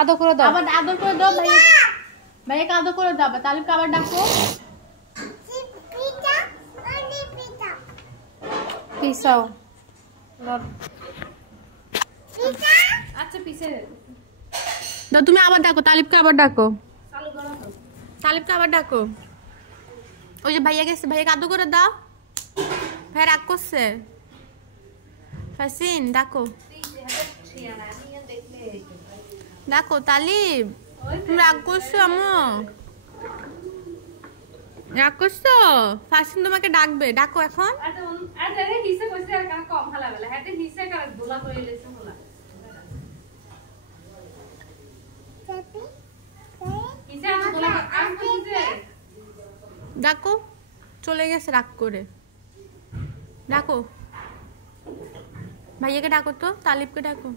আদর করে দাও, আবার আদর করে দাও ভাই, ভাইকে আদর করে দাও। তালিবকে আবার ডাকো। পিসাও আচ্ছা পিছে দাও। তুমি আবার ডাকো তালিবকে, আবার ডাকো তালিবকে, আবার ডাকো। ওই যে ভাইয়া গেছে, ভাইয়াকে আদর করে দাও। ভাই রাগ করছে। ফাসিন ডাকো, ডাকো তালিব। তুমি রাগ করছো আম্মু? রাগ করছো? ফাসিন তোমাকে ডাকবে, ডাকো এখন। ডাকো, চলে গেছে রাগ করে। ডাকো ভাইয়াকে, ডাকো তো তালিবকে ডাকো।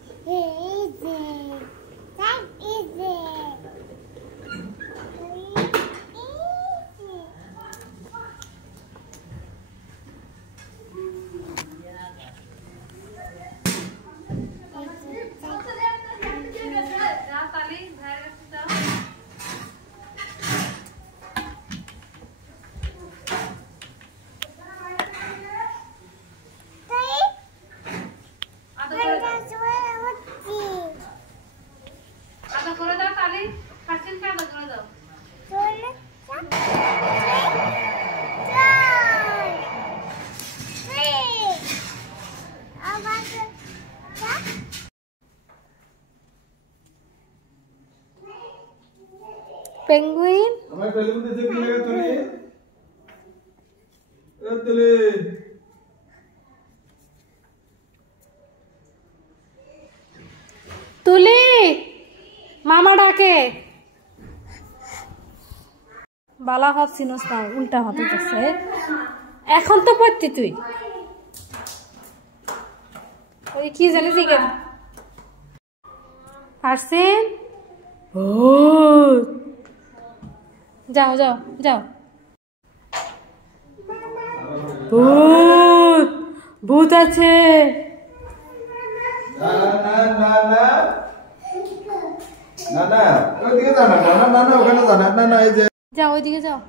पेंगुइन हमारे पहले में देख लेगा तुली तुली तुली मामा डाके बाला हाथ सिनोस ना उल्टा हाथ उठছে এখন তো পড়তি তুই ওই কি জানিস কি ফারসিন ভূত যাও যাও যাও ভূত ভূত আছে না না না না না না ওইদিকে যাও না না না না ওখানে যাও না না এই যে যাও ওইদিকে যাও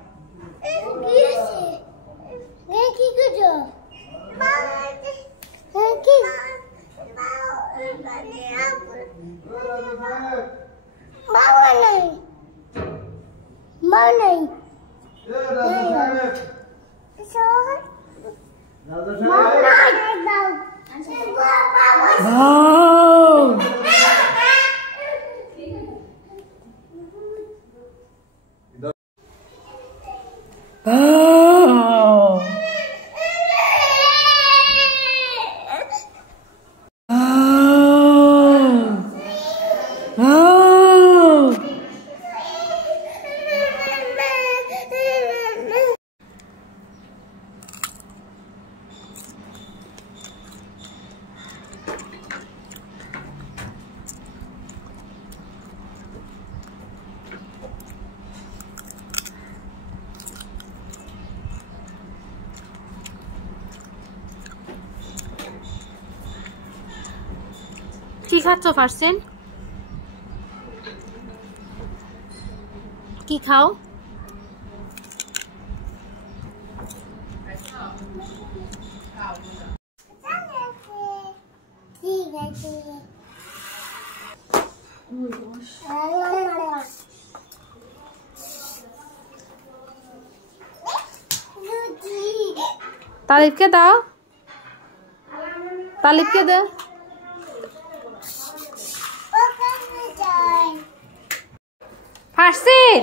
কি আছে এই কি করছো কি বাবা নাই মা নাই কি খাচ্ছ ফারসিন কি খাও তালিবকে দাও তালিবকে দে ফারসিন